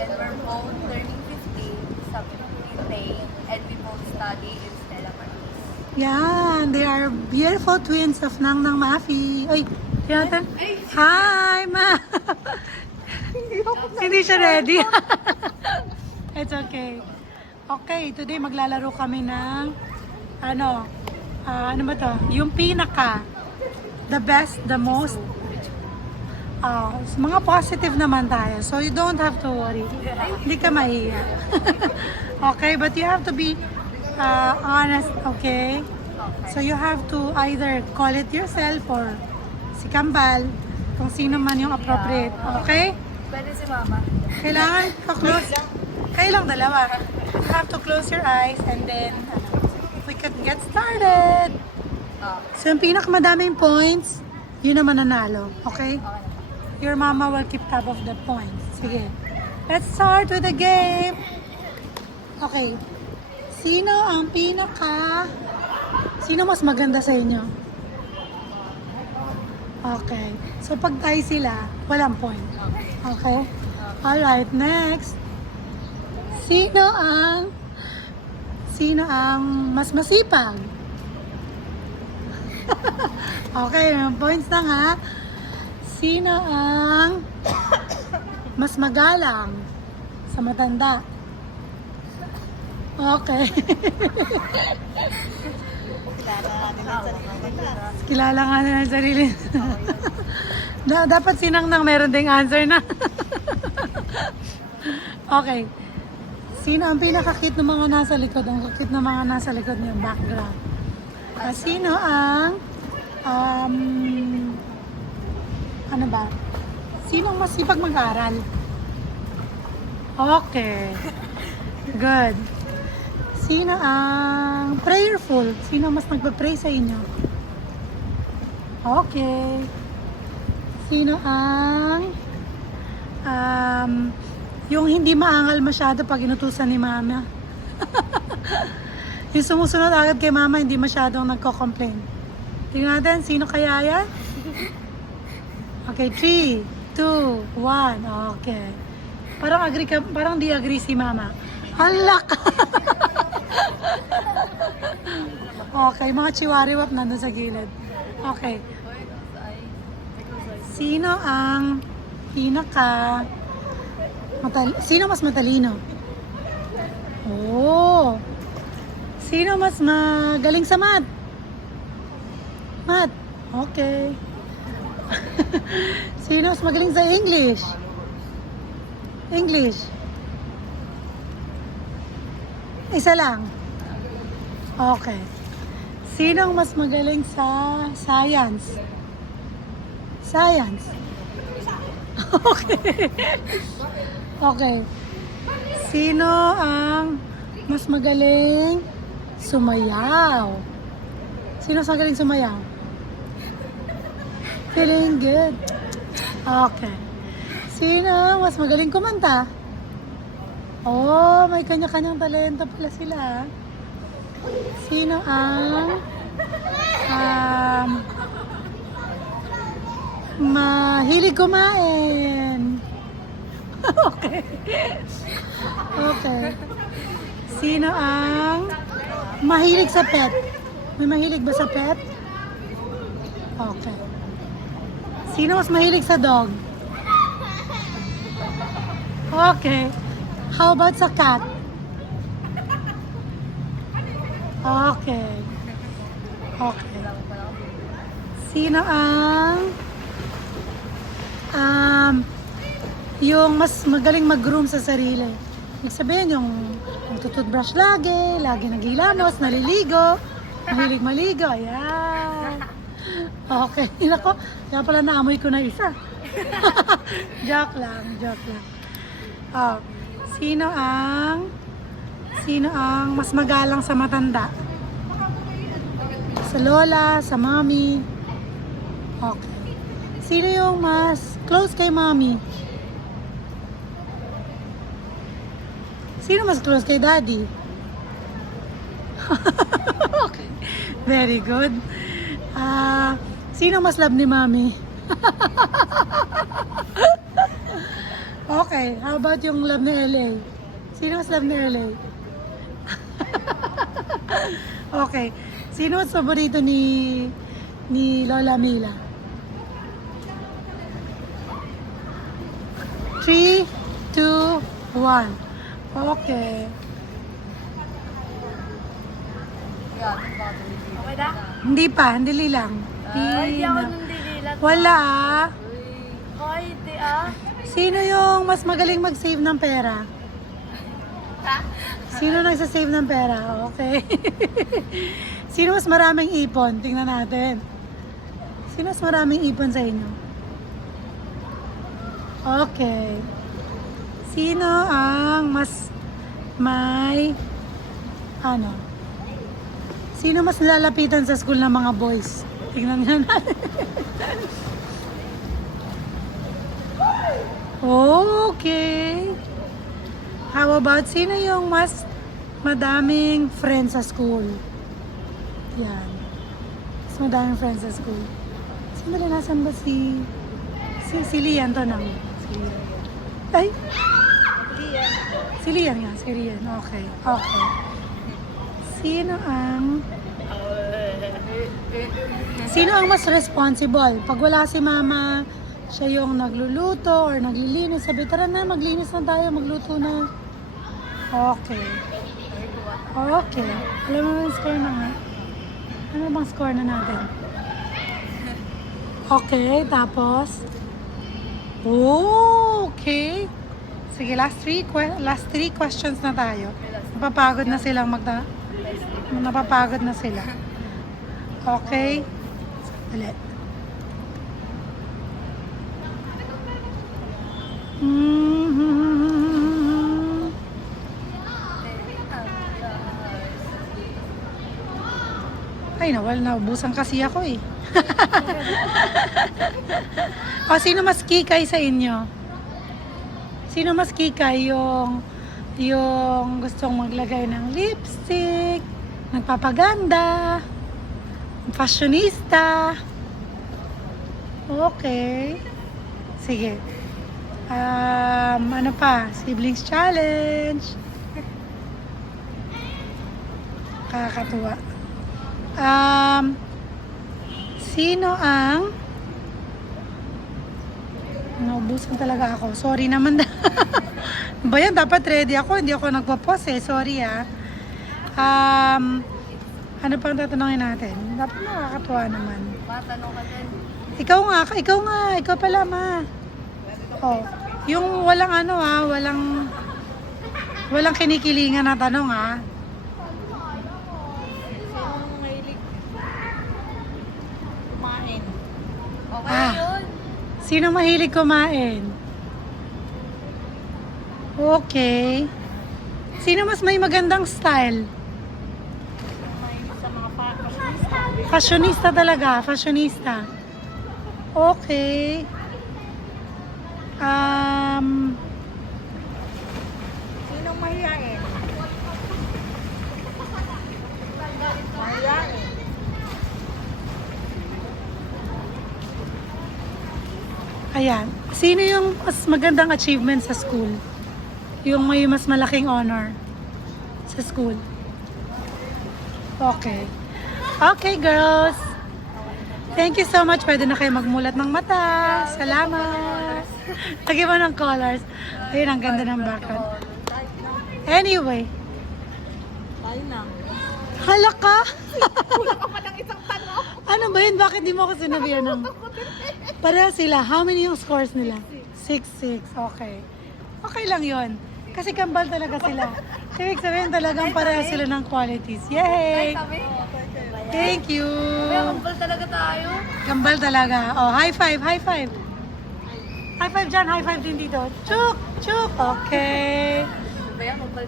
and we're both turning 15 sa Pay, and we both study in Stella Maris. Yan, they are beautiful twins of Nang Nang Mafi. Ay, tingnan natin. Hi, ma! Hindi siya ready. It's okay. Okay, today maglalaro kami ng ano, ah, ano ba to? Yung pinaka, the best, the most, ah, mga positive naman tayo. So you don't have to worry. Hindi ka mahiya. okay, but you have to be uh, honest, okay? So you have to either call it yourself or si Kambal, kung sino man yung appropriate. Okay? Pwede si Mama. Kailangan pa-close. Kayo lang dalawa. You have to close your eyes and then we can get started. Oh, So yung pinakamadaming points, yun naman nanalo. Okay? okay. Your mama will keep tab of the points. Sige. Let's start with the game. Okay. Sino ang pinaka... Sino mas maganda sa inyo? Okay. So pag tie sila, walang point. Okay? Alright, next. Sino ang... Sino ang mas masipag? okay, points na nga. Sino ang mas magalang sa matanda? Okay. Kilala nga nila ang sarili. Na, dapat sinang nang meron ding answer na. okay. Sino ang pinakakit ng mga nasa likod? Ang kakit ng mga nasa likod niyo, background. Ah, sino ang um, ano ba? Sino ang masipag mag-aral? Okay. Good. Sino ang prayerful? Sino mas nagpa-pray sa inyo? Okay. Sino ang um, yung hindi maangal masyado pag inutusan ni mama? yung sumusunod agad kay mama, hindi masyadong nagko-complain. Tingnan natin, sino kaya yan? Okay, 3, 2, 1. Okay. Parang agree ka, parang di agree si mama. Halak! okay, mga chiwariwap nandun sa gilid. Okay. Sino ang pinaka matal sino mas matalino? Oh. Sino mas magaling sa math? Math. Okay. Sino mas magaling sa English? English. Isa lang. Okay. Sino ang mas magaling sa science? Science. Okay. Okay. Sino ang mas magaling sumayaw? Sino mas magaling sumayaw? Feeling good. Okay. Sino mas magaling kumanta? Oh, may kanya-kanyang talento pala sila. ah. Sino ang um, mahilig kumain? okay. Okay. Sino ang mahilig sa pet? May mahilig ba sa pet? Okay. Sino mas mahilig sa dog? Okay. How about sa cat? Okay. Okay. Sino ang um, yung mas magaling mag-groom sa sarili? Ibig sabihin yung magtututbrush lagi, lagi naghilamos, naliligo, mahilig maligo, ayan. Okay, nako, kaya pala naamoy ko na isa. joke lang, joke lang. Oh, sino ang sino ang mas magalang sa matanda? Sa lola, sa mommy. Okay. Sino yung mas close kay mommy? Sino mas close kay daddy? okay. Very good. Ah, sino mas love ni mommy? Okay, how about yung love ni LA? Sino mas love ni LA? okay. Sino mas paborito ni ni Lola Mila? Three, two, one. Okay. Yan, Okay na? Hindi pa, hindi lang. Ay, hindi ako nung dililat. Wala. Ay, hindi ah. Sino yung mas magaling mag-save ng pera? Sino nagsasave ng pera? Okay. Sino mas maraming ipon? Tingnan natin. Sino mas maraming ipon sa inyo? Okay. Sino ang mas may ano? Sino mas lalapitan sa school ng mga boys? Tingnan nga natin. Okay. How about sino yung mas madaming friends sa school? Yan. Mas madaming friends sa school. Sino nasan ba si... Si, si Lian to nang. Si Lian. Ay! Si Lian nga, si Lian. Okay. Okay. Sino ang... Sino ang mas responsible? Pag wala si mama, siya yung nagluluto or naglilinis. Sabi, tara na, maglinis na tayo, magluto na. Okay. Okay. Alam mo yung score na nga? Ano bang score na natin? Okay, tapos? Oh, okay. Sige, last three, last three questions na tayo. Napapagod na silang magda... Napapagod na sila. Okay. Ulit. Mhm. Ay, nawal na. Ubusan kasi ako eh. o, sino mas kikay sa inyo? Sino mas kikay yung yung gustong maglagay ng lipstick, nagpapaganda, fashionista. Okay. Sige. Um, ano pa? Siblings challenge. Kakatuwa. Um, sino ang Naubusan talaga ako. Sorry naman. ba yan? Dapat ready ako. Hindi ako nagpo-pause eh. Sorry ah. Um, ano pang tatanungin natin? Dapat nakakatuwa naman. Matanong ka din. Ikaw nga, ikaw nga, ikaw pala ma. Oh, yung walang ano ah, walang walang kinikilingan na tanong ah. Mahilig kumain? Okay Ah. yun. Sino mahilig kumain? Okay. Sino mas may magandang style? Mahilig sa mga fashionista. Talaga, fashionista. Okay. Um, Sinong mahihain? Mahihain. ayan. Sino yung mas magandang achievement sa school? Yung may mas malaking honor sa school? Okay. Okay, girls. Thank you so much. Pwede na kayo magmulat ng mata. Salamat. Lagyan mo ng colors. Ayun, ang ganda ng background. Anyway. Tayo na. Hala ka? Wala ka pa ng isang tanong. Ano ba yun? Bakit di mo ako sinabihan ng... Para sila. How many yung scores nila? 6-6. Okay. Okay lang yon. Kasi kambal talaga sila. Ibig sabihin talagang pareha sila ng qualities. Yay! Thank you! Kaya kumpal talaga tayo. Kambal talaga. Oh, high five, high five. High five dyan, high five din dito. Chuk! Chuk! Okay. Ano ba yan? Kumpal